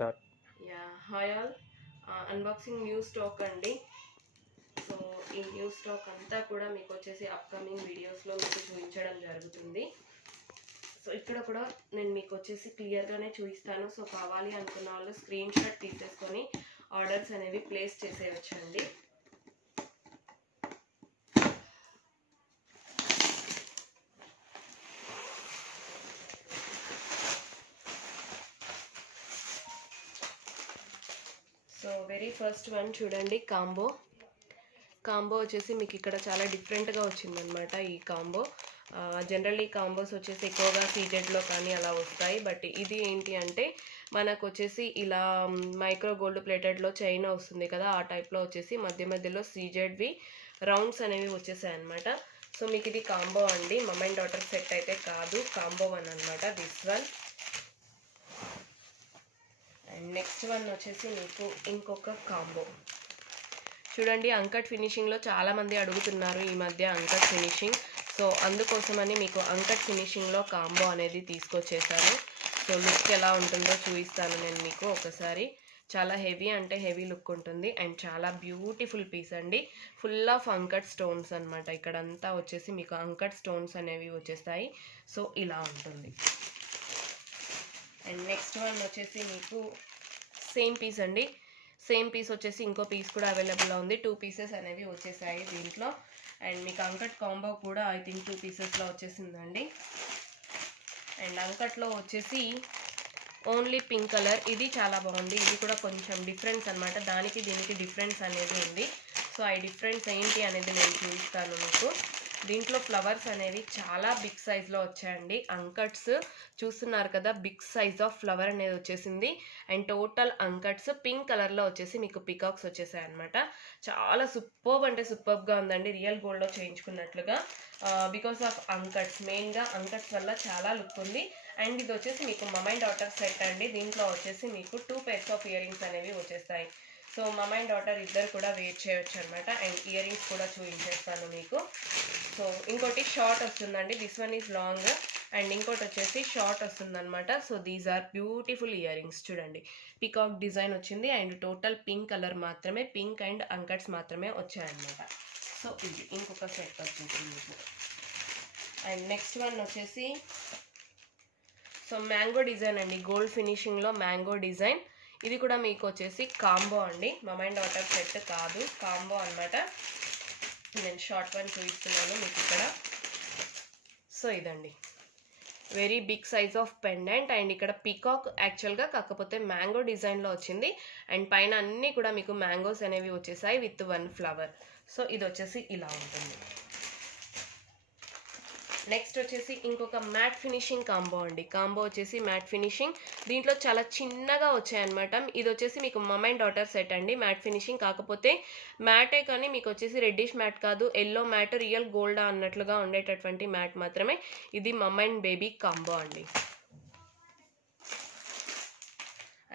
Start. Hi all, unboxing new stock అండి. So ఈ new stock అంతా కూడా మీకు వచ్చేసి అప్కమింగ్ వీడియోస్లో మీకు చూపించడం జరుగుతుంది. సో ఇక్కడ కూడా నేను మీకు వచ్చేసి క్లియర్గానే చూపిస్తాను. సో కావాలి అనుకున్న వాళ్ళు స్క్రీన్ షాట్ తీసేసుకొని ఆర్డర్స్ అనేవి ప్లేస్ చేసేయచ్చండి. సో వెరీ ఫస్ట్ వన్ చూడండి, కాంబో వచ్చేసి మీకు ఇక్కడ చాలా డిఫరెంట్గా వచ్చిందనమాట. ఈ కాంబో జనరల్లీ కాంబోస్ వచ్చేసి ఎక్కువగా సీజెడ్లో కానీ అలా వస్తాయి. బట్ ఇది ఏంటి అంటే మనకు వచ్చేసి ఇలా మైక్రో గోల్డ్ ప్లేటెడ్లో చైన్ వస్తుంది కదా, ఆ టైప్లో వచ్చేసి మధ్య మధ్యలో సీజెడ్వి రౌండ్స్ అనేవి వచ్చేసాయి అనమాట. సో మీకు ఇది కాంబో అండి, మమ్ అండ్ డాటర్ సెట్ అయితే కాదు, కాంబో వన్ అనమాట this one. And next one వచ్చేసి మీకు ఇంకొక కాంబో చూడండి. అంకట్ ఫినిషింగ్లో చాలామంది అడుగుతున్నారు ఈ మధ్య అంకట్ ఫినిషింగ్. సో అందుకోసమని మీకు అంకట్ ఫినిషింగ్లో కాంబో అనేది తీసుకొచ్చేసాను. సో లుక్ ఎలా ఉంటుందో చూపిస్తాను నేను మీకు ఒకసారి. చాలా హెవీ అంటే హెవీ లుక్ ఉంటుంది అండ్ చాలా బ్యూటిఫుల్ పీస్ అండి. ఫుల్ ఆఫ్ అంకట్ స్టోన్స్ అనమాట. ఇక్కడంతా వచ్చేసి మీకు అంకట్ స్టోన్స్ అనేవి వచ్చేస్తాయి. సో ఇలా ఉంటుంది. అండ్ నెక్స్ట్ వన్ వచ్చేసి మీకు సేమ్ పీస్ అండి. సేమ్ పీస్ వచ్చేసి ఇంకో పీస్ కూడా అవైలబుల్లో ఉంది. 2 పీసెస్ అనేవి వచ్చేసాయి దీంట్లో. అండ్ మీకు అంకట్ కాంబో కూడా ఐ థింక్ 2 పీసెస్లో వచ్చేసిందండి. అండ్ అంకట్లో వచ్చేసి ఓన్లీ పింక్ కలర్, ఇది చాలా బాగుంది. ఇది కూడా కొంచెం డిఫరెన్స్ అనమాట, దానికి దీనికి డిఫరెన్స్ అనేది ఉంది. సో ఆ డిఫరెన్స్ ఏంటి అనేది నేను చూపిస్తాను మీకు. దీంట్లో ఫ్లవర్స్ అనేవి చాలా బిగ్ సైజ్లో వచ్చాయండి. అంకట్స్ చూస్తున్నారు కదా, బిగ్ సైజ్ ఆఫ్ ఫ్లవర్ అనేది వచ్చేసింది. అండ్ టోటల్ అంకట్స్ పింక్ కలర్లో వచ్చేసి మీకు పికాక్స్ వచ్చేసాయి అనమాట. చాలా సూపర్బ్ అంటే సూపర్బ్గా ఉందండి, రియల్ గోల్డ్లో చేయించుకున్నట్లుగా. బికాస్ ఆఫ్ అంకట్స్, మెయిన్గా అంకట్స్ వల్ల చాలా లుక్ ఉంది. అండ్ ఇది వచ్చేసి మీకు మమ్ అండ్ డాటర్ సెట్ అండి. దీంట్లో వచ్చేసి మీకు 2 pairs ఆఫ్ ఇయర్ రింగ్స్ అనేవి వచ్చేస్తాయి. సో మమ్ అండ్ డాటర్ ఇద్దరు కూడా వేర్ చేయొచ్చు అనమాట. అండ్ ఇయర్ రింగ్స్ కూడా చూపించేస్తాను మీకు. సో ఇంకోటి షార్ట్ వస్తుందండి, this one is long and ఇంకోటి వచ్చేసి షార్ట్ వస్తుందన్నమాట. So these are beautiful ear rings. చూడండి, పికాక్ డిజైన్ వచ్చింది అండ్ టోటల్ పింక్ కలర్ మాత్రమే, పింక్ అండ్ అంకట్స్ మాత్రమే వచ్చాయన్నమాట. సో ఇది ఇంకొక సెట్ వచ్చేసి మీకు. అండ్ నెక్స్ట్ వన్ వచ్చేసి సో మ్యాంగో డిజైన్ అండి, గోల్డ్ ఫినిషింగ్లో మ్యాంగో డిజైన్. ఇది కూడా మీకు వచ్చేసి కాంబో అండి, మమ్ అండ్ డాటర్ సెట్ కాదు, కాంబో అనమాట. నేను షార్ట్ వన్ చూపిస్తున్నాను మీకు ఇక్కడ. సో ఇదండి, very big size of pendant and ఇక్కడ పికాక్ యాక్చువల్గా, కాకపోతే మ్యాంగో డిజైన్లో వచ్చింది. అండ్ పైన అన్నీ కూడా మీకు మ్యాంగోస్ అనేవి వచ్చేసాయి విత్ 1 ఫ్లవర్. సో ఇది వచ్చేసి ఇలా ఉంటుంది. నెక్స్ట్ వచ్చేసి ఇంకొక మ్యాట్ ఫినిషింగ్ కాంబో అండి. కాంబో వచ్చేసి మ్యాట్ ఫినిషింగ్, దీంట్లో చాలా చిన్నగా వచ్చాయన్నమాట. ఇది వచ్చేసి మీకు మమ్ అండ్ డాటర్ సెట్ అండి, మ్యాట్ ఫినిషింగ్. కాకపోతే మ్యాటే కానీ మీకు వచ్చేసి రెడ్డిష్ మ్యాట్ కాదు, ఎల్లో మ్యాట్, రియల్ గోల్డ్ అన్నట్లుగా ఉండేటటువంటి మ్యాట్ మాత్రమే. ఇది మమ్ అండ్ బేబీ కాంబో అండి.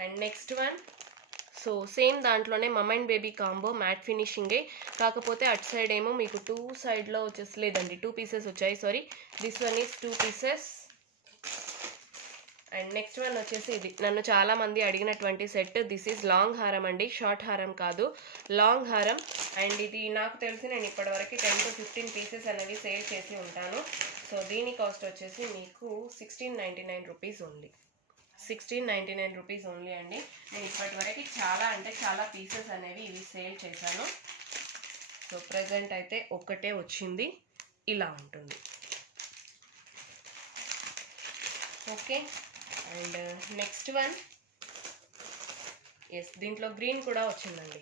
And next one so same దాంట్లోనే మమ్ అండ్ బేబీ కాంబో మ్యాట్ ఫినిషింగే, కాకపోతే అటు సైడ్ ఏమో మీకు 2 సైడ్లో వచ్చేసి లేదండి 2 పీసెస్ వచ్చాయి, sorry. This one is 2 pieces. And next one వచ్చేసి ఇది నన్ను చాలా మంది అడిగినటువంటి సెట్. దిస్ ఈజ్ లాంగ్ హారం అండి, షార్ట్ హారం కాదు, లాంగ్ హారం. అండ్ ఇది నాకు తెలిసి నేను ఇప్పటివరకు 10 to 15 పీసెస్ అనేవి సేల్ చేసి ఉంటాను. సో దీని కాస్ట్ వచ్చేసి మీకు 1699 రూపీస్ ఓన్లీ. 1699 రూపీస్ ఓన్లీ అండి. నేను ఇప్పటి వరకు చాలా అంటే చాలా పీసెస్ అనేవి ఇవి సేల్ చేశాను. సో ప్రజెంట్ అయితే ఒక్కటే వచ్చింది, ఇలా ఉంటుంది. Okay. And next one yes, దీంట్లో గ్రీన్ కూడా వచ్చిందండి.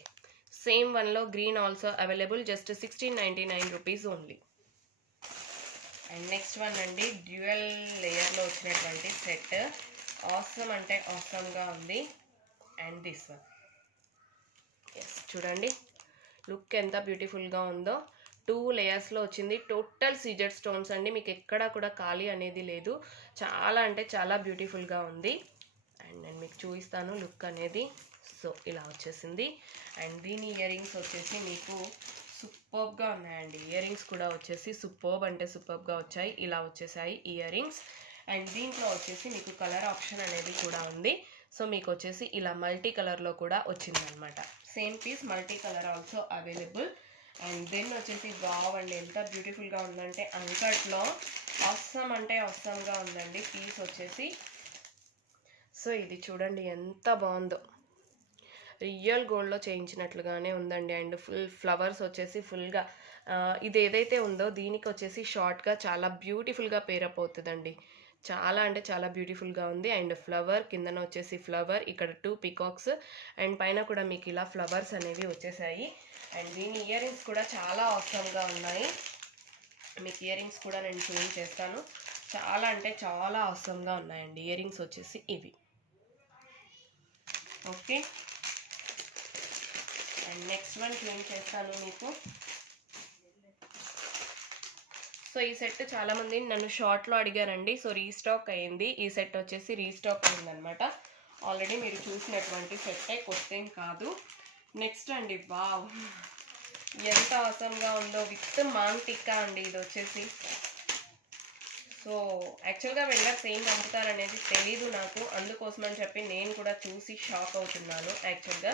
సేమ్ వన్లో green also available, just 1699 rupees only. And next one అండి, డ్యూయల్ లేయర్లో వచ్చినటువంటి సెట్. ఆసమ్ అంటే ఆసమ్గా ఉంది. అండ్ దిస్ వన్ ఎస్, చూడండి లుక్ ఎంత బ్యూటిఫుల్గా ఉందో. 2 లేయర్స్లో వచ్చింది, టోటల్ సీజెడ్ స్టోన్స్ అండి, మీకు ఎక్కడా కూడా ఖాళీ అనేది లేదు. చాలా అంటే చాలా బ్యూటిఫుల్గా ఉంది. అండ్ నేను మీకు చూపిస్తాను లుక్ అనేది. సో ఇలా వచ్చేసింది. అండ్ దీని ఇయర్ రింగ్స్ వచ్చేసి మీకు సూపర్బ్గా ఉన్నాయండి. ఇయర్ రింగ్స్ కూడా వచ్చేసి సూపర్బ్ అంటే సూపర్బ్గా వచ్చాయి, ఇలా వచ్చేసాయి ఇయర్ రింగ్స్. అండ్ దీంట్లో వచ్చేసి మీకు కలర్ ఆప్షన్ అనేది కూడా ఉంది. సో మీకు వచ్చేసి ఇలా మల్టీ కలర్లో కూడా వచ్చిందనమాట. Same piece multi colour also available. And then వచ్చేసి వావ్ అండి, ఎంత బ్యూటిఫుల్గా ఉందంటే అంకట్లో ఆసమ్ అంటే ఆసమ్గా ఉందండి పీస్ వచ్చేసి. సో ఇది చూడండి ఎంత బాగుందో, రియల్ గోల్డ్లో చేయించినట్లుగానే ఉందండి. అండ్ ఫుల్ ఫ్లవర్స్ వచ్చేసి ఫుల్గా ఇది ఏదైతే ఉందో దీనికి వచ్చేసి షార్ట్గా చాలా బ్యూటిఫుల్గా పేరప్ అవుతుందండి. చాలా అంటే చాలా బ్యూటిఫుల్గా ఉంది. అండ్ ఫ్లవర్ కిందన వచ్చేసి ఫ్లవర్, ఇక్కడ 2 పికాక్స్ అండ్ పైన కూడా మీకు ఇలా ఫ్లవర్స్ అనేవి వచ్చేసాయి. అండ్ దీని ఇయర్ రింగ్స్ కూడా చాలా ఆసమ్గా ఉన్నాయి. మీకు ఇయర్ రింగ్స్ కూడా నేను చూపించేస్తాను. చాలా అంటే చాలా ఆసమ్గా ఉన్నాయండి ఇయర్ రింగ్స్ వచ్చేసి ఇవి. ఓకే, అండ్ నెక్స్ట్ వన్ చూపించేస్తాను మీకు. సో ఈ సెట్ చాలామంది నన్ను షార్ట్లో అడిగారండి. సో రీస్టాక్ అయ్యింది, ఈ సెట్ వచ్చేసి రీస్టాక్ అయిందనమాట. ఆల్రెడీ మీరు చూసినటువంటి సెట్టే, కొత్తేం కాదు. నెక్స్ట్ అండి, వావ్ ఎంత అవసరంగా ఉందో, విత్ మాంగ్ టిక్కా అండి ఇది వచ్చేసి. సో యాక్చువల్గా వెండర్స్ ఏం పంపుతారనేది తెలీదు నాకు, అందుకోసం అని చెప్పి నేను కూడా చూసి షాక్ అవుతున్నాను. యాక్చువల్గా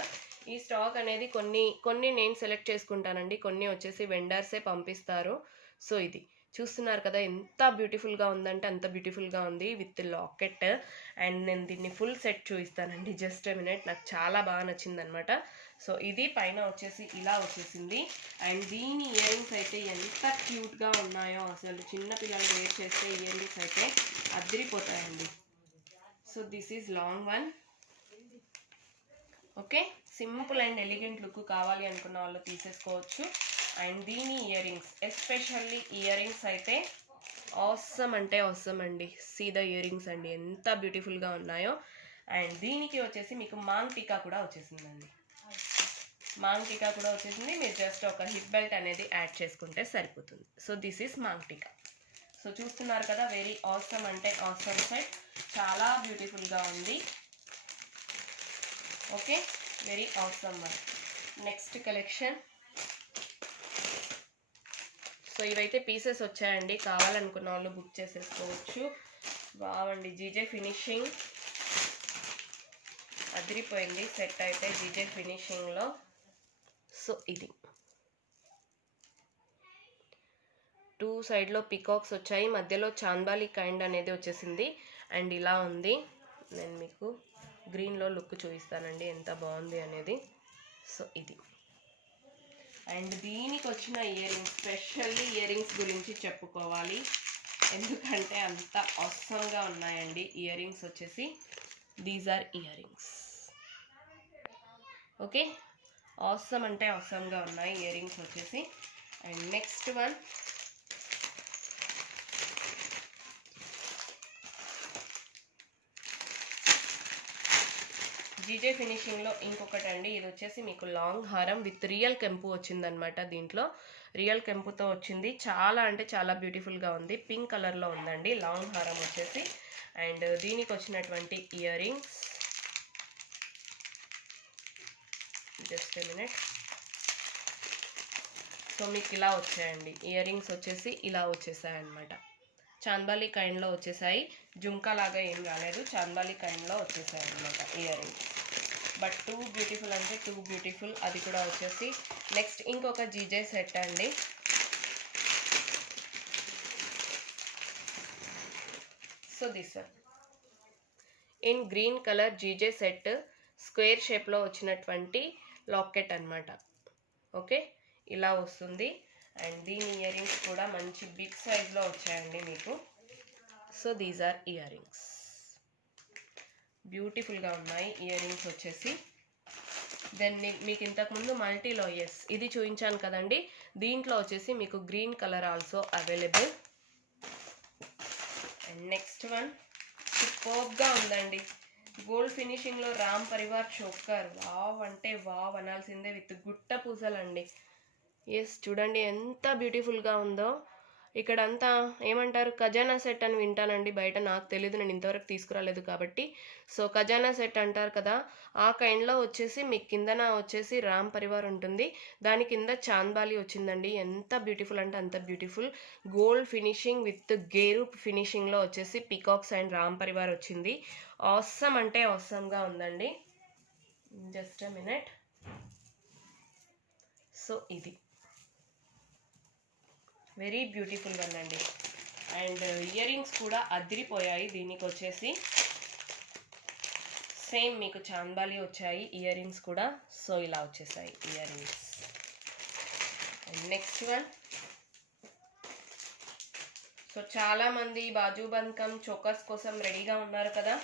ఈ స్టాక్ అనేది కొన్ని నేను సెలెక్ట్ చేసుకుంటానండి, కొన్ని వచ్చేసి వెండర్సే పంపిస్తారు. సో ఇది చూస్తున్నారు కదా ఎంత బ్యూటిఫుల్గా ఉందంటే అంత బ్యూటిఫుల్గా ఉంది విత్ లాకెట్. అండ్ నేను దీన్ని ఫుల్ సెట్ చూపిస్తానండి, జస్ట్ ఎ మినిట్. నాకు చాలా బాగా నచ్చింది అనమాట. సో ఇది పైన వచ్చేసి ఇలా వచ్చేసింది. అండ్ దీని ఇయర్ రింగ్స్ అయితే ఎంత క్యూట్గా ఉన్నాయో, అసలు చిన్నపిల్లలు వేర్ చేస్తే ఇయర్ రింగ్స్ అయితే అదిరిపోతాయండి. So this is long one. Okay, simple and elegant look కావాలి అనుకున్న వాళ్ళు తీసేసుకోవచ్చు. అండ్ దీని ear rings, especially ear rings అయితే ఆసమ్ అంటే ఆసమ్ అండి. సీ ద ఇయర్ రింగ్స్ అండి ఎంత బ్యూటిఫుల్గా ఉన్నాయో. అండ్ దీనికి వచ్చేసి మీకు మాంగ్ టీకా కూడా వచ్చేసిందండి. మాంగ్ టీకా కూడా వచ్చేసింది, మీరు జస్ట్ ఒక హిప్ బెల్ట్ అనేది యాడ్ చేసుకుంటే సరిపోతుంది. సో దిస్ ఈస్ మాంగ్ టీకా. సో చూస్తున్నారు కదా, వెరీ ఆసమ్ అంటే ఆసమ్ సెట్, చాలా బ్యూటిఫుల్గా ఉంది. Okay, very awesome one. Next collection. So ఇవైతే పీసెస్ వచ్చాయండి, కావాలనుకున్న వాళ్ళు బుక్ చేసేసుకోవచ్చు. బాగుంది, జీజే ఫినిషింగ్ అదిరిపోయింది సెట్ అయితే జీజే ఫినిషింగ్లో. సో ఇది 2 సైడ్లో పికాక్స్ వచ్చాయి, మధ్యలో చాందాలి కైండ్ అనేది వచ్చేసింది. అండ్ ఇలా ఉంది, నేను మీకు గ్రీన్లో లుక్ చూపిస్తానండి ఎంత బాగుంది అనేది. సో ఇది. అండ్ దీనికి వచ్చిన earrings, specially earrings గురించి చెప్పుకోవాలి, ఎందుకంటే అంత ఆసమ్గా ఉన్నాయండి ఇయర్ రింగ్స్ వచ్చేసి. These are ear rings. Okay, awesome అంటే ఆసమ్గా ఉన్నాయి ఇయర్ రింగ్స్ వచ్చేసి. అండ్ నెక్స్ట్ వన్, జీజే ఫినిషింగ్లో ఇంకొకటి అండి. ఇది వచ్చేసి మీకు లాంగ్ హారం విత్ రియల్ కెంపు వచ్చిందనమాట. దీంట్లో రియల్ కెంపుతో వచ్చింది, చాలా అంటే చాలా బ్యూటిఫుల్గా ఉంది. పింక్ కలర్లో ఉందండి లాంగ్ హారం వచ్చేసి. అండ్ దీనికి వచ్చినటువంటి ear rings, just a minute. So మీకు ఇలా వచ్చాయండి ఇయర్ రింగ్స్ వచ్చేసి, ఇలా వచ్చేసాయి అనమాట. చాందాలి కైండ్లో వచ్చేసాయి, జుంకా లాగా ఏం రాలేదు, చాందాలి కైండ్లో వచ్చేసాయి అనమాట ear rings. But two beautiful అంటే టూ బ్యూటిఫుల్, అది కూడా వచ్చేసి. నెక్స్ట్ ఇంకొక జీజే సెట్ అండి. So this one in green colour GJ set, square షేప్లో వచ్చినటువంటి లాకెట్ అనమాట. ఓకే, ఇలా వస్తుంది. అండ్ దీని ఇయర్ రింగ్స్ కూడా మంచి బిగ్ సైజ్లో వచ్చాయండి మీకు. So these are ear rings, బ్యూటిఫుల్గా ఉన్నాయి ఇయర్ రింగ్స్ వచ్చేసి. దెన్ మీకు ఇంతకుముందు మల్టీలో ఇది చూపించాను కదండి, దీంట్లో వచ్చేసి మీకు green colour also available. And next one సూపర్గా ఉందండి, గోల్డ్ ఫినిషింగ్లో రామ్ పరివార్ చోకర్. వావ్ అంటే వావ్ అనాల్సిందే, విత్ గుట్ట పూసలండి. ఎస్ చూడండి ఎంత బ్యూటిఫుల్గా ఉందో. ఇక్కడంతా ఏమంటారు ఖజానా సెట్ అని వింటానండి బయట, నాకు తెలీదు, నేను ఇంతవరకు తీసుకురాలేదు కాబట్టి. సో ఖజానా సెట్ అంటారు కదా, ఆ కైండ్లో వచ్చేసి మీకు కిందన వచ్చేసి రామ్ పరివార్ ఉంటుంది, దాని కింద చాంద్బాలి వచ్చిందండి. ఎంత బ్యూటిఫుల్ అంటే అంత బ్యూటిఫుల్, గోల్డ్ ఫినిషింగ్ విత్ గేరు ఫినిషింగ్లో వచ్చేసి పీకాక్స్ అండ్ రామ్ పరివార్ వచ్చింది. ఆసమ్ అంటే ఆసమ్గా ఉందండి. Just a minute. సో ఇది వెరీ బ్యూటిఫుల్ వన్ అండి. అండ్ ఇయర్ రింగ్స్ కూడా అదిరిపోయాయి. దీనికి వచ్చేసి సేమ్ మీకు చాంద్బాలి వచ్చాయి ఇయర్ రింగ్స్ కూడా. సో ఇలా వచ్చేసాయి ear rings. And next one, so చాలామంది బాజు బంకం చోకర్స్ కోసం రెడీగా ఉన్నారు కదా.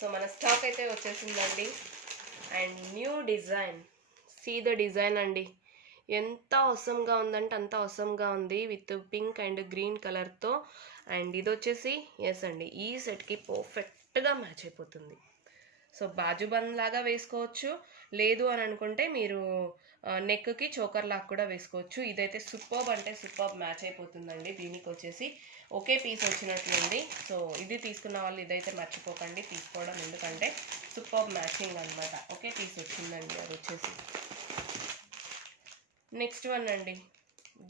సో మన స్టాక్ అయితే వచ్చేసిందండి. And new design, see the design అండి, ఎంత అవసరంగా ఉందంటే అంత అవసరంగా ఉంది, విత్ పింక్ అండ్ గ్రీన్ కలర్తో. అండ్ ఇది వచ్చేసి ఎస్ అండి, ఈ సెట్కి పర్ఫెక్ట్గా మ్యాచ్ అయిపోతుంది. సో బాజుబంద్ లాగా వేసుకోవచ్చు, లేదు అని అనుకుంటే మీరు నెక్కి చోకర్ లాగా కూడా వేసుకోవచ్చు. ఇదైతే సూపర్బ్ అంటే సూపర్బ్ మ్యాచ్ అయిపోతుందండి. దీనికి వచ్చేసి ఒకే పీస్ వచ్చినట్లుంది. సో ఇది తీసుకున్న వాళ్ళు ఇదైతే మర్చిపోకండి తీసుకోవడం, ఎందుకంటే సూపర్బ్ మ్యాచింగ్ అనమాట. ఒకే పీస్ వచ్చిందండి అది వచ్చేసి. నెక్స్ట్ వన్ అండి,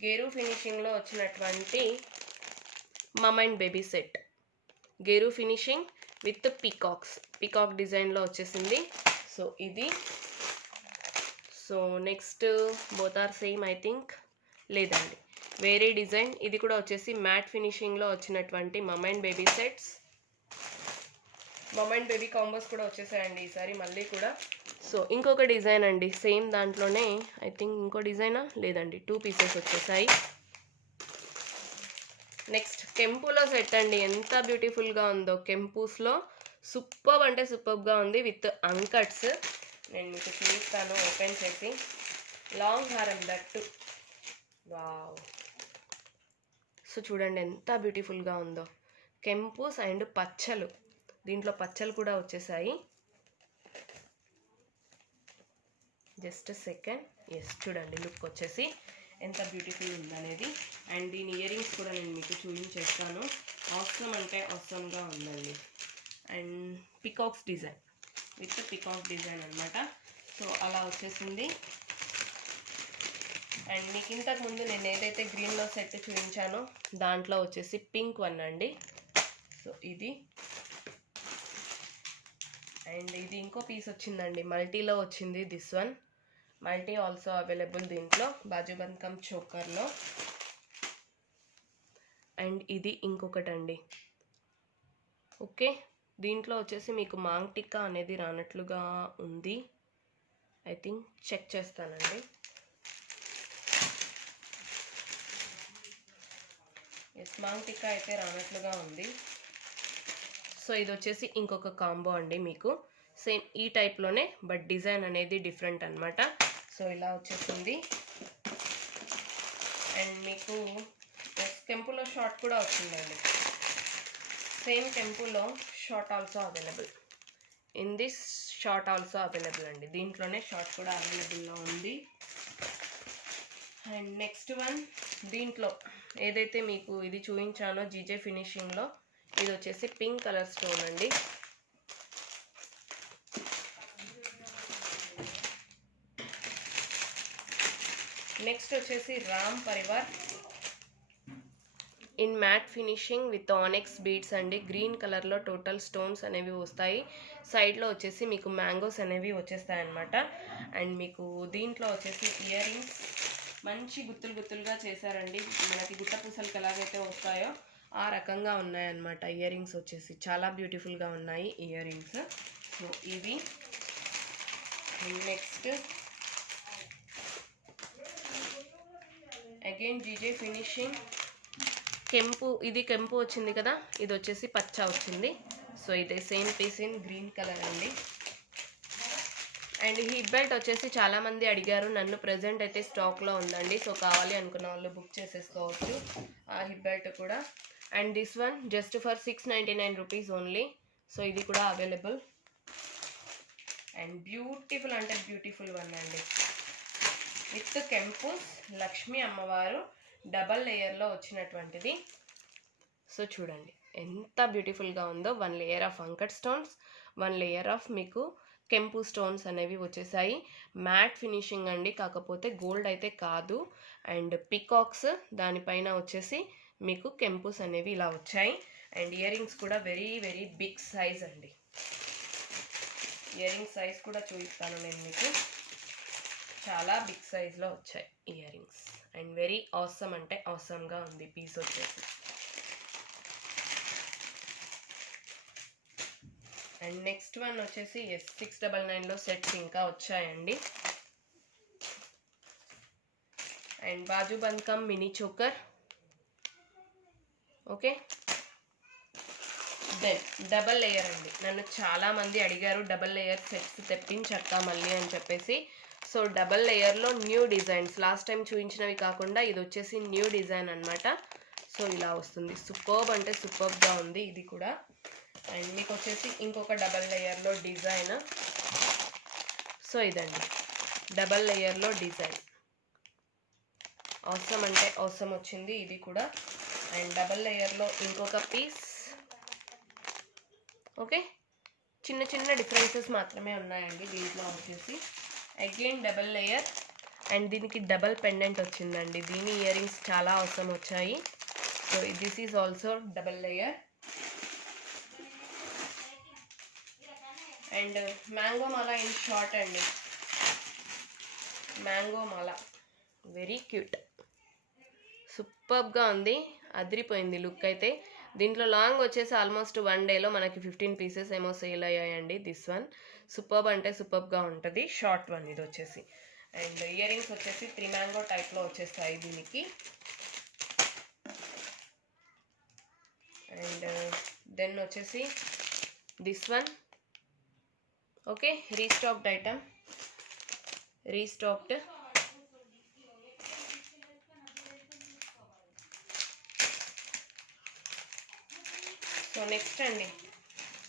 గేరు ఫినిషింగ్లో వచ్చినటువంటి మమ్ అండ్ బేబీ సెట్, గేరు ఫినిషింగ్ విత్ పీకాక్ డిజైన్లో వచ్చేసింది. సో ఇది. So next both are same I think, లేదండి వేరే డిజైన్. ఇది కూడా వచ్చేసి మ్యాట్ ఫినిషింగ్లో వచ్చినటువంటి mom and baby sets. Mom and baby combos కూడా వచ్చేసాయండి ఈసారి మళ్ళీ కూడా. సో ఇంకొక డిజైన్ అండి, సేమ్ దాంట్లోనే ఐ థింక్ ఇంకో డిజైనా, లేదండి 2 పీసెస్ వచ్చేసాయి. నెక్స్ట్ కెంపులో సెట్ అండి, ఎంత బ్యూటిఫుల్గా ఉందో. కెంపూస్లో సూపర్బ్ అంటే సూపర్బ్గా ఉంది, విత్ అంకట్స్. నేను మీకు చూపిస్తాను ఓపెన్ చేసి. లాంగ్ హారం దట్టు, వావ్. సో చూడండి ఎంత బ్యూటిఫుల్గా ఉందో. కెంపూస్ అండ్ పచ్చలు, దీంట్లో పచ్చలు కూడా వచ్చేసాయి. Just second. ఎస్ చూడండి లుక్ వచ్చేసి ఎంత బ్యూటిఫుల్ ఉందనేది. అండ్ దీని ఇయర్ రింగ్స్ కూడా నేను మీకు చూపించేస్తాను. ఆసమ్ అంటే ఆసమ్గా ఉందండి. And peacocks design, with peacock design అనమాట. సో అలా వచ్చేసింది. అండ్ మీకు ఇంతకు ముందు నేను ఏదైతే గ్రీన్లో సెట్ చూపించానో దాంట్లో వచ్చేసి పింక్ వన్ అండి. సో ఇది. అండ్ ఇది ఇంకో పీస్ వచ్చిందండి, మల్టీలో వచ్చింది this one. Multi also available దీంట్లో, బాజుబంద్ కమ్ చోకర్లో. అండ్ ఇది ఇంకొకటి అండి. ఓకే, దీంట్లో వచ్చేసి మీకు మాంగ్ టిక్కా అనేది రానట్లుగా ఉంది. ఐ థింక్ చెక్ చేస్తానండి. ఎస్, మాంగ్ టిక్కా అయితే రానట్లుగా ఉంది. సో ఇది వచ్చేసి ఇంకొక కాంబో అండి, మీకు సేమ్ ఈ టైప్లోనే బట్ డిజైన్ అనేది డిఫరెంట్ అనమాట. సో ఇలా వచ్చేసింది. అండ్ మీకు కెంపులో షార్ట్ కూడా వచ్చిందండి. సేమ్ టెంపులో short also available, in this short also available అండి. దీంట్లోనే షార్ట్ కూడా అవైలబుల్లో ఉంది. అండ్ నెక్స్ట్ వన్, దీంట్లో ఏదైతే మీకు ఇది చూపించానో జీజే ఫినిషింగ్లో, ఇది వచ్చేసి పింక్ కలర్ స్టోన్ అండి. నెక్స్ట్ వచ్చేసి Ram Parivar in matte finishing with ఆనెక్స్ beads అండి. గ్రీన్ కలర్లో టోటల్ స్టోన్స్ అనేవి వస్తాయి. సైడ్లో వచ్చేసి మీకు మ్యాంగోస్ అనేవి వచ్చేస్తాయి అన్నమాట. అండ్ మీకు దీంట్లో వచ్చేసి ఇయర్ రింగ్స్ మంచి గుత్తులుగా చేశారండి. మనకి గుట్ట పూసలకి ఎలాగైతే వస్తాయో ఆ రకంగా ఉన్నాయన్నమాట. ఇయర్ రింగ్స్ వచ్చేసి చాలా బ్యూటిఫుల్గా ఉన్నాయి ఇయర్ రింగ్స్. సో ఇవి. నెక్స్ట్ అగైన్ జీజే ఫినిషింగ్ కెంపు, ఇది కెంపు వచ్చింది కదా, ఇది వచ్చేసి పచ్చ వచ్చింది. సో ఇదే same piece in green colour అండి. అండ్ హిప్ బెల్ట్ వచ్చేసి చాలామంది అడిగారు నన్ను, ప్రజెంట్ అయితే స్టాక్లో ఉందండి. సో కావాలి అనుకున్న వాళ్ళు బుక్ చేసేసుకోవచ్చు ఆ హిప్ బెల్ట్ కూడా. And this one just for 699 rupees only. So ఇది కూడా అవైలబుల్. అండ్ బ్యూటిఫుల్ అంటే బ్యూటిఫుల్ వన్ అండి, విత్ కెంపుస్, లక్ష్మీ అమ్మవారు డబల్ లేయర్లో వచ్చినటువంటిది. సో చూడండి ఎంత బ్యూటిఫుల్గా ఉందో. 1 layer of uncut stones, 1 layer of మీకు కెంపు స్టోన్స్ అనేవి వచ్చేసాయి. మ్యాట్ ఫినిషింగ్ అండి, కాకపోతే గోల్డ్ అయితే కాదు. అండ్ పికాక్స్ దానిపైన వచ్చేసి మీకు కెంపుస్ అనేవి ఇలా వచ్చాయి. అండ్ ఇయర్ రింగ్స్ కూడా వెరీ వెరీ బిగ్ సైజ్ అండి. ఇయర్ రింగ్ సైజ్ కూడా చూపిస్తాను నేను మీకు. చాలా బిగ్ సైజ్లో వచ్చాయి ear rings. And very awesome అంటే ఆసమ్గా ఉంది పీస్ వచ్చేసి. అండ్ నెక్స్ట్ వన్ వచ్చేసి S699లో సెట్స్ ఇంకా వచ్చాయండి. అండ్ బాజు బంకమ్ mini choker. Okay, then double layer అండి. నన్ను చాలామంది అడిగారు డబల్ లేయర్ సెట్స్ తెప్పించక్క మళ్ళీ అని చెప్పేసి. సో డబల్ లేయర్లో న్యూ డిజైన్స్, లాస్ట్ టైం చూపించినవి కాకుండా ఇది వచ్చేసి న్యూ డిజైన్ అనమాట. సో ఇలా వస్తుంది. సూపర్బ్ అంటే సూపర్బ్గా ఉంది ఇది కూడా. అండ్ మీకు వచ్చేసి ఇంకొక డబల్ లేయర్లో డిజైన్. సో ఇదండి డబల్ లేయర్లో డిజైన్. అవసరం అంటే అవసరం వచ్చింది ఇది కూడా. అండ్ డబల్ లేయర్లో ఇంకొక పీస్. ఓకే, చిన్న చిన్న డిఫరెన్సెస్ మాత్రమే ఉన్నాయండి దీంట్లో వచ్చేసి. Again double layer. అండ్ దీనికి డబల్ పెండెంట్ వచ్చిందండి. దీని ఇయర్ రింగ్స్ చాలా అవసరం వచ్చాయి. So this is also double layer. And mango Mala in short అండి. మ్యాంగో మాల వెరీ క్యూట్, సూపర్గా ఉంది, అదిరిపోయింది లుక్ అయితే. దీంట్లో లాంగ్ వచ్చేసి ఆల్మోస్ట్ 1 డేలో మనకి 15 పీసెస్ ఏమో సేల్ అయ్యాయండి. దిస్ వన్ సూపర్బ్ అంటే సూపర్గా ఉంటుంది. షార్ట్ వన్ ఇది వచ్చేసి. అండ్ ఇయర్ రింగ్స్ వచ్చేసి 3 మ్యాంగో టైప్లో వచ్చేస్తాయి దీనికి. అండ్ దెన్ వచ్చేసి this one. Okay, restocked item, restocked. So next అండి,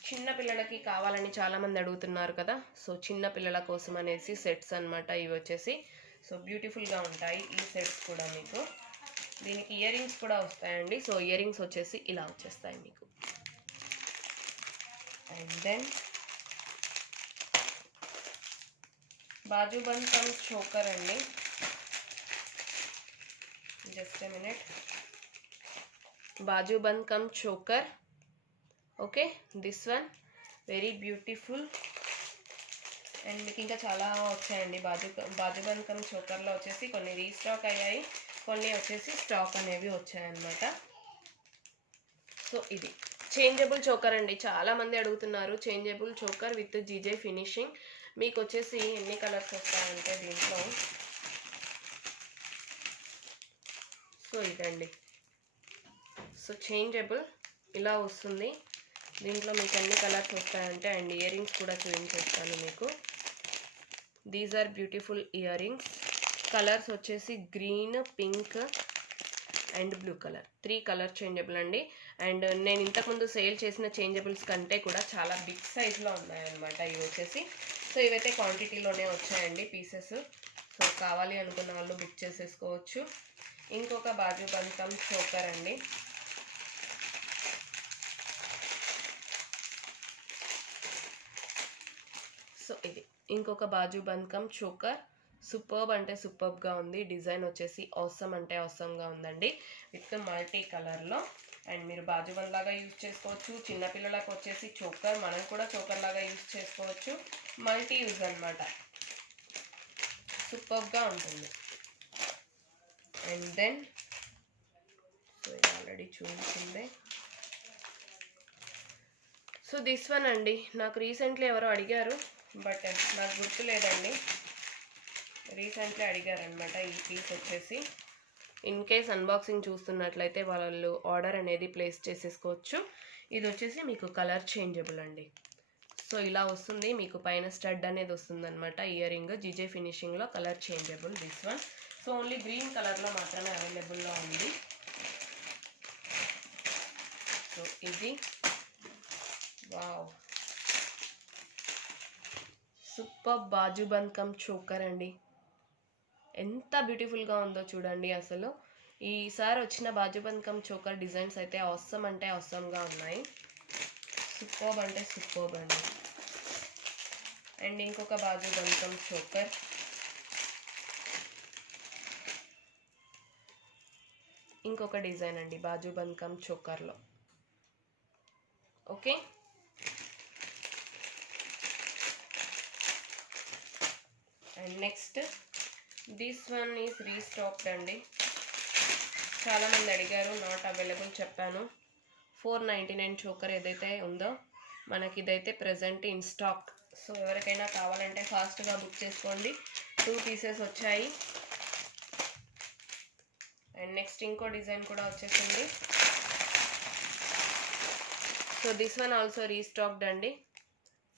చిన్న పిల్లలకి కావాలని చాలామంది అడుగుతున్నారు కదా. సో చిన్న పిల్లల కోసం అనేసి సెట్స్ అనమాట ఇవి వచ్చేసి. సో బ్యూటిఫుల్గా ఉంటాయి ఈ సెట్స్ కూడా మీకు. దీనికి ఇయర్ రింగ్స్ కూడా వస్తాయండి. సో ఇయర్ రింగ్స్ వచ్చేసి ఇలా వచ్చేస్తాయి మీకు. And then baju band cum choker అండి. Just a minute. Baju band cum choker. Okay, this one very beautiful. And మీకు ఇంకా చాలా వచ్చాయండి. బాజు బంద్ కమ్ చోకర్లో వచ్చేసి కొన్ని రీస్టాక్ అయ్యాయి, కొన్ని వచ్చేసి స్టాక్ అనేవి వచ్చాయన్నమాట. సో ఇది చేంజబుల్ చోకర్ అండి. చాలామంది అడుగుతున్నారు changeable choker with GJ finishing. మీకు వచ్చేసి ఎన్ని కలర్స్ వస్తాయంటే దీంట్లో, సో ఇదండి. సో చేంజబుల్ ఇలా వస్తుంది. దీంట్లో మీకు ఎన్ని కలర్స్ వస్తాయంటే, అండ్ ఇయర్ రింగ్స్ కూడా చూపించేస్తాను మీకు. These are beautiful year rings. Colours వచ్చేసి green, pink and blue colour. 3 colour changeable అండి. అండ్ నేను ఇంతకుముందు సేల్ చేసిన చేంజబుల్స్ కంటే కూడా చాలా బిగ్ సైజ్లో ఉన్నాయన్నమాట ఇవి వచ్చేసి. సో ఇవైతే క్వాంటిటీలోనే వచ్చాయండి పీసెస్. సో కావాలి అనుకున్న వాళ్ళు బుక్ చేసేసుకోవచ్చు. ఇంకొక బాజు బంకం చోకర్ అండి. సో ఇది ఇంకొక బాజు బంకం చోకర్. సూపర్బ్ అంటే సూపర్బ్గా ఉంది. డిజైన్ వచ్చేసి ఆసమ్ అంటే ఆసమ్గా ఉందండి, విత్ మల్టీ కలర్లో. అండ్ మీరు బాజు బంద్ లాగా యూజ్ చేసుకోవచ్చు. చిన్నపిల్లలకు వచ్చేసి చోకర్, మనం కూడా చోకర్ లాగా యూజ్ చేసుకోవచ్చు. మల్టీ యూజ్ అనమాట, సూపర్బ్గా ఉంటుంది. అండ్ దెన్ సో ఇది ఆల్రెడీ చూపించిందే. సో దిస్ వన్ అండి. నాకు రీసెంట్లీ ఎవరో అడిగారు, బట్ నాకు గుర్తు లేదండి. రీసెంట్లీ అడిగారనమాట ఈ పీస్ వచ్చేసి. ఇన్ కేస్ అన్బాక్సింగ్ చూస్తున్నట్లయితే వాళ్ళు ఆర్డర్ అనేది ప్లేస్ చేసేసుకోవచ్చు. ఇది వచ్చేసి మీకు కలర్ చేంజబుల్ అండి. సో ఇలా వస్తుంది మీకు, పైన స్టడ్ అనేది వస్తుంది అనమాట. ఇయర్ రింగ్ జీజే ఫినిషింగ్లో colour changeable this one. So only green కలర్లో మాత్రమే అవైలబుల్లో ఉంది. సో ఇది వావ్, సూపర్ బాజు బంకం చోకర్ అండి. ఎంత బ్యూటిఫుల్గా ఉందో చూడండి అసలు. ఈసారి వచ్చిన బాజుబంద్ కమ్ చోకర్ డిజైన్స్ అయితే అవసరం అంటే అవసరంగా ఉన్నాయి. సూపర్బ్ అంటే సూపర్బ్ అండి. అండ్ ఇంకొక బాజుబంద్ కమ్ చోకర్, ఇంకొక డిజైన్ అండి బాజుబంద్ కమ్ చోకర్లో. Okay, and next this one is restocked అండి. చాలామంది అడిగారు, నాట్ అవైలబుల్ చెప్పాను. 499 చోకర్ ఏదైతే ఉందో మనకి ఇదైతే ప్రెజెంట్ ఇన్ స్టాక్. సో ఎవరికైనా కావాలంటే ఫాస్ట్గా బుక్ చేసుకోండి. 2 పీసెస్ వచ్చాయి. అండ్ నెక్స్ట్ ఇంకో డిజైన్ కూడా వచ్చేసింది. So this one also restocked అండి.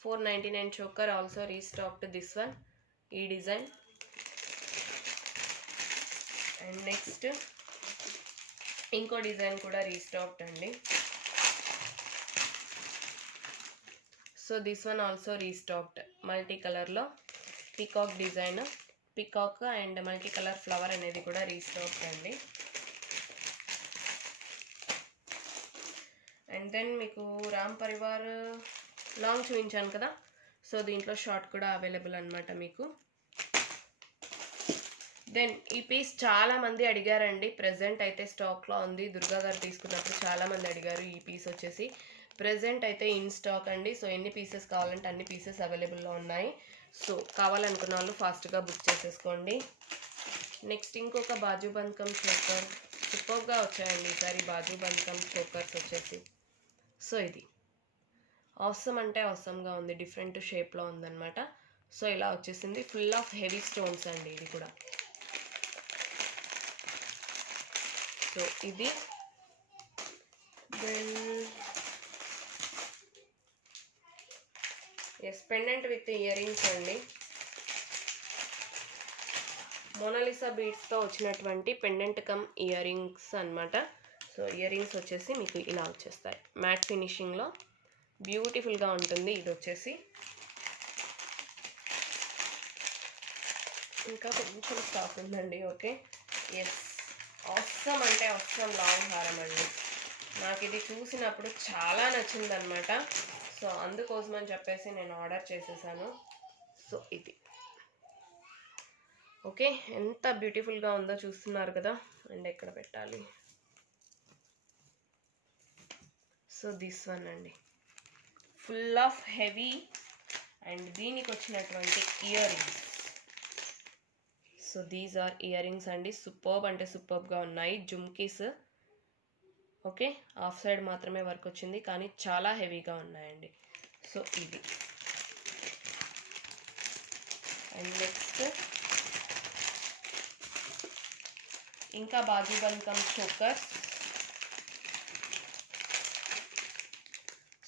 499 choker also restocked this one, ఈ డిజైన్. అండ్ నెక్స్ట్ ఇంకో డిజైన్ కూడా రీస్టాక్డ్ అండి. So this one also restocked, multi కలర్లో peacock design, peacock and multi colour flower అనేది కూడా రీస్టాక్డ్ అండి. అండ్ దెన్ మీకు రామ్ పరివార్ లాంగ్ చూపించాను కదా, సో దీంట్లో షార్ట్ కూడా అవైలబుల్ అనమాట మీకు. దెన్ ఈ పీస్ చాలామంది అడిగారండి, ప్రెజెంట్ అయితే స్టాక్లో ఉంది. దుర్గా గారు తీసుకున్నప్పుడు చాలామంది అడిగారు. ఈ పీస్ వచ్చేసి ప్రెజెంట్ అయితే ఇన్ స్టాక్ అండి. సో ఎన్ని పీసెస్ కావాలంటే అన్ని పీసెస్ అవైలబుల్లో ఉన్నాయి. సో కావాలనుకున్న వాళ్ళు ఫాస్ట్గా బుక్ చేసేసుకోండి. నెక్స్ట్ ఇంకొక బాజుబంద్ కమ్ చోకర్, సూపర్గా వచ్చాయండి ఈసారి బాజుబంద్ కమ్ చోకర్స్ వచ్చేసి. సో ఇది అవసరం అంటే అవసరంగా ఉంది, డిఫరెంట్ షేప్లో ఉందన్నమాట. సో ఇలా వచ్చేసింది, ఫుల్ ఆఫ్ హెవీ స్టోన్స్ అండి ఇది కూడా. సో ఇది then yes pendant with ear rings అండి. మోనాలిసా బీడ్స్తో వచ్చినటువంటి పెండెంట్ కమ్ ఇయర్ రింగ్స్ అనమాట. సో ఇయర్ రింగ్స్ వచ్చేసి మీకు ఇలా వచ్చేస్తాయి, మ్యాట్ ఫినిషింగ్లో బ్యూటిఫుల్గా ఉంటుంది. ఇది వచ్చేసి ఇంకా కొంచెం స్టాక్ ఉందండి. ఓకే, ఎస్ అవసరం అంటే అవసరం లాంగ్ హారం అండి. నాకు ఇది చూసినప్పుడు చాలా నచ్చింది అనమాట. సో అందుకోసం అని చెప్పేసి నేను ఆర్డర్ చేసేసాను. సో ఇది ఓకే, ఎంత బ్యూటిఫుల్గా ఉందో చూస్తున్నారు కదా. అండ్ ఎక్కడ పెట్టాలి, సో దిస్ వన్ అండి, ఫుల్ ఆఫ్ హెవీ. అండ్ దీనికి వచ్చినటువంటి earrings, so these are ear rings అండి. సూపర్బ్ అంటే సూపర్బ్గా ఉన్నాయి, జుమ్కీస్. ఓకే, హాఫ్ సైడ్ మాత్రమే వర్క్ వచ్చింది కానీ చాలా హెవీగా ఉన్నాయండి. సో ఇది. అండ్ నెక్స్ట్ ఇంకా bajuband cum choker.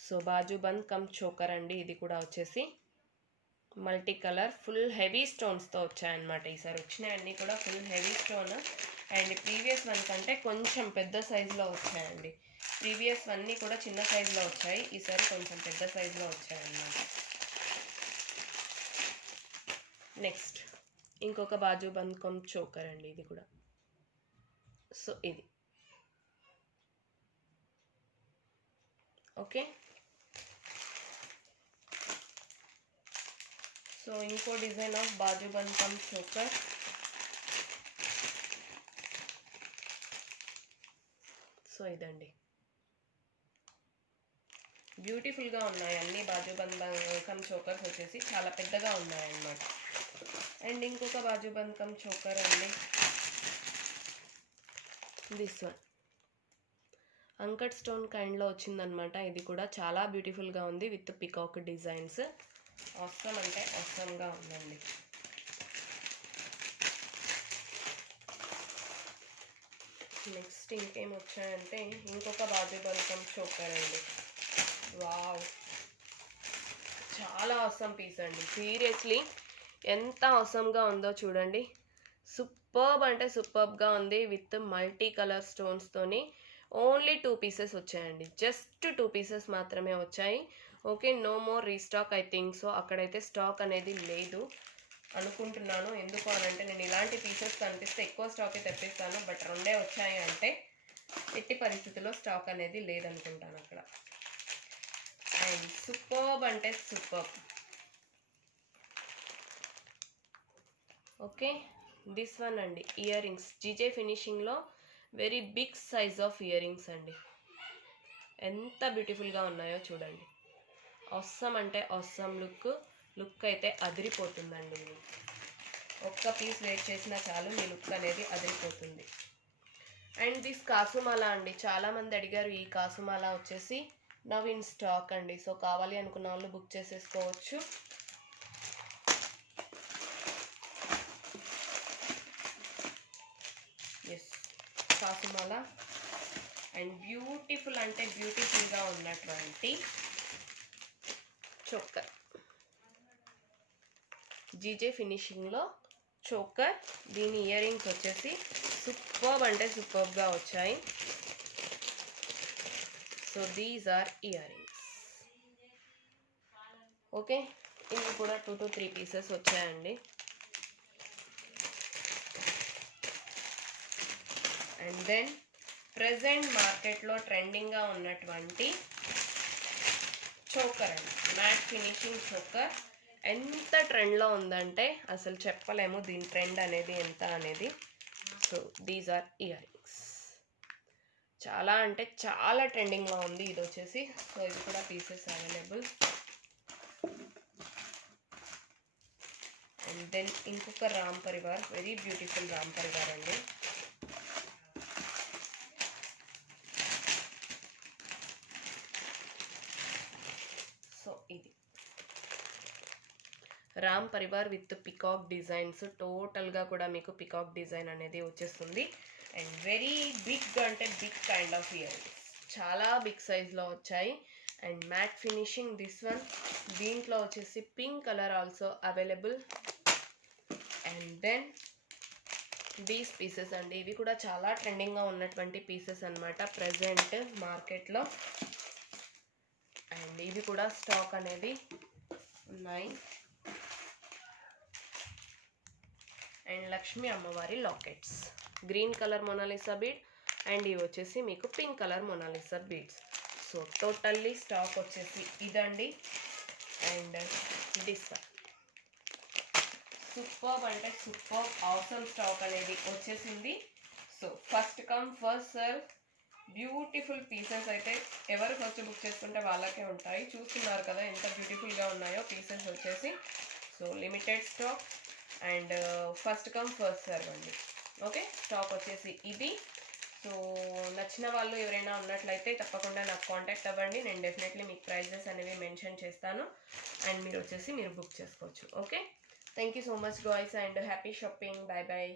So bajuband cum choker అండి, ఇది కూడా వచ్చేసి మల్టీ కలర్ ఫుల్ హెవీ స్టోన్స్తో వచ్చాయన్నమాట. ఈసారి వచ్చినాయన్నీ కూడా full heavy stone. And previous one కంటే కొంచెం పెద్ద సైజులో వచ్చాయండి. ప్రీవియస్ వన్నీ కూడా చిన్న సైజులో వచ్చాయి, ఈసారి కొంచెం పెద్ద సైజులో వచ్చాయన్నమాట. నెక్స్ట్ ఇంకొక బాజుబంద్ కమ్ చోకర్ అండి, ఇది కూడా. సో ఇది ఓకే. సో ఇంకో design of bajuband cum choker. So ఇదండి, బ్యూటిఫుల్గా ఉన్నాయి అన్ని బాజుబంద్ కమ్ చోకర్స్ వచ్చేసి చాలా పెద్దగా ఉన్నాయన్నమాట. అండ్ ఇంకొక బాజుబంద్ కమ్ చోకర్ అండి, దిస్ వన్ అంకట్ స్టోన్ కైండ్లో వచ్చిందనమాట. ఇది కూడా చాలా బ్యూటిఫుల్గా ఉంది విత్ పికాక్ డిజైన్స్. అవసరం అంటే అవసరంగా ఉందండి. నెక్స్ట్ ఇంకేం వచ్చాయంటే ఇంకొక బాజుబంద్ కమ్ చోకర్ అండి. వావ్, చాలా అవసరం పీస్ అండి, సీరియస్లీ ఎంత అవసరంగా ఉందో చూడండి. సూపర్బ్ అంటే సూపర్బ్గా ఉంది విత్ మల్టీ కలర్ స్టోన్స్తోని. ఓన్లీ 2 పీసెస్ వచ్చాయండి, జస్ట్ 2 పీసెస్ మాత్రమే వచ్చాయి. Okay, no more restock I think so. అక్కడైతే స్టాక్ అనేది లేదు. అనుకుంటున్నాను. ఎందుకు అనంటే నేను ఇలాంటి పీసెస్ కనిపిస్తే ఎక్కువ స్టాకే తెప్పిస్తాను. బట్ 2 వచ్చాయి అంటే ఎట్టి పరిస్థితుల్లో స్టాక్ అనేది లేదనుకుంటాను అక్కడ. అండ్ సూపర్బ్ అంటే సూపర్బ్. ఓకే, దిస్ వన్ అండి, ఇయర్ రింగ్స్. జీజే ఫినిషింగ్లో very big size of ear rings అండి. ఎంత బ్యూటిఫుల్గా ఉన్నాయో చూడండి. ఆసమ్ అంటే ఆసమ్ లుక్ అయితే అదిరిపోతుందండి. ఇది ఒక్క పీస్ వెయిట్ చేసినా చాలు మీ లుక్ అనేది అదిరిపోతుంది. అండ్ దిస్ కాసుమాల అండి, చాలామంది అడిగారు. ఈ కాసుమాల వచ్చేసి నవ్ ఇన్ స్టాక్ అండి. సో కావాలి అనుకున్న వాళ్ళు బుక్ చేసేసుకోవచ్చు. ఎస్, కాసుమాల. అండ్ బ్యూటిఫుల్ అంటే బ్యూటిఫుల్గా ఉన్నటువంటి చోకర్. జీజే ఫినిషింగ్లో చోకర్. దీని ఇయర్ రింగ్స్ వచ్చేసి సూపర్బ్ అంటే సూపర్బ్గా వచ్చాయి. So these are ear rings. Okay, ఇవి కూడా 2 to 3 పీసెస్ వచ్చాయండి. అండ్ దెన్ ప్రెజెంట్ మార్కెట్లో ట్రెండింగ్గా ఉన్నటువంటి చోకర్ అండి, మ్యాట్ ఫినిషింగ్ చోకర్. ఎంత ట్రెండ్లో ఉందంటే అసలు చెప్పలేము దీని ట్రెండ్ అనేది ఎంత అనేది. So these are ear rings. చాలా అంటే చాలా ట్రెండింగ్లో ఉంది ఇది వచ్చేసి. సో ఇది కూడా పీసెస్ అవైలబుల్. అండ్ దెన్ ఇంకొక రామ్ పరివార్, వెరీ బ్యూటిఫుల్ రామ్ పరివార్ అండి. సో ఇది Ram Parivar with peacock designs. టోటల్గా కూడా మీకు పికాక్ డిజైన్ అనేది వచ్చేస్తుంది. అండ్ వెరీ బిగ్ అంటే big kind of ear rings, చాలా బిగ్ సైజ్లో వచ్చాయి. And matte finishing this one. దీంట్లో వచ్చేసి pink colour also available. And then these pieces అండి, ఇవి కూడా చాలా ట్రెండింగ్గా ఉన్నటువంటి పీసెస్ అనమాట ప్రజెంట్ మార్కెట్లో. అండ్ ఇవి కూడా స్టాక్ అనేది ఉన్నాయి. అండ్ లక్ష్మీ అమ్మవారి lockets, green colour Mona Lisa bead. And ఇవి వచ్చేసి మీకు pink colour Mona Lisa beads. So totally stock వచ్చేసి ఇదండి. అండ్ దిస్ వన్ సూపర్బ్ అంటే సూపర్బ్ ఆసమ్ స్టాక్ అనేది వచ్చేసింది. So first come first serve. Beautiful pieces అయితే ఎవరు ఫస్ట్ బుక్ చేసుకుంటే వాళ్ళకే ఉంటాయి. చూస్తున్నారు కదా ఎంత బ్యూటిఫుల్గా ఉన్నాయో పీసెస్ వచ్చేసి. So limited stock and first come first serve అండి. ఓకే, స్టాక్ వచ్చేసి ఇది. సో నచ్చిన వాళ్ళు ఎవరైనా ఉన్నట్లయితే తప్పకుండా నాకు కాంటాక్ట్ అవ్వండి. నేను డెఫినెట్లీ మీకు ప్రైజెస్ అనేవి మెన్షన్ చేస్తాను. అండ్ మీరు వచ్చేసి మీరు బుక్ చేసుకోవచ్చు. Okay, thank you so much guys and happy shopping. Bye bye.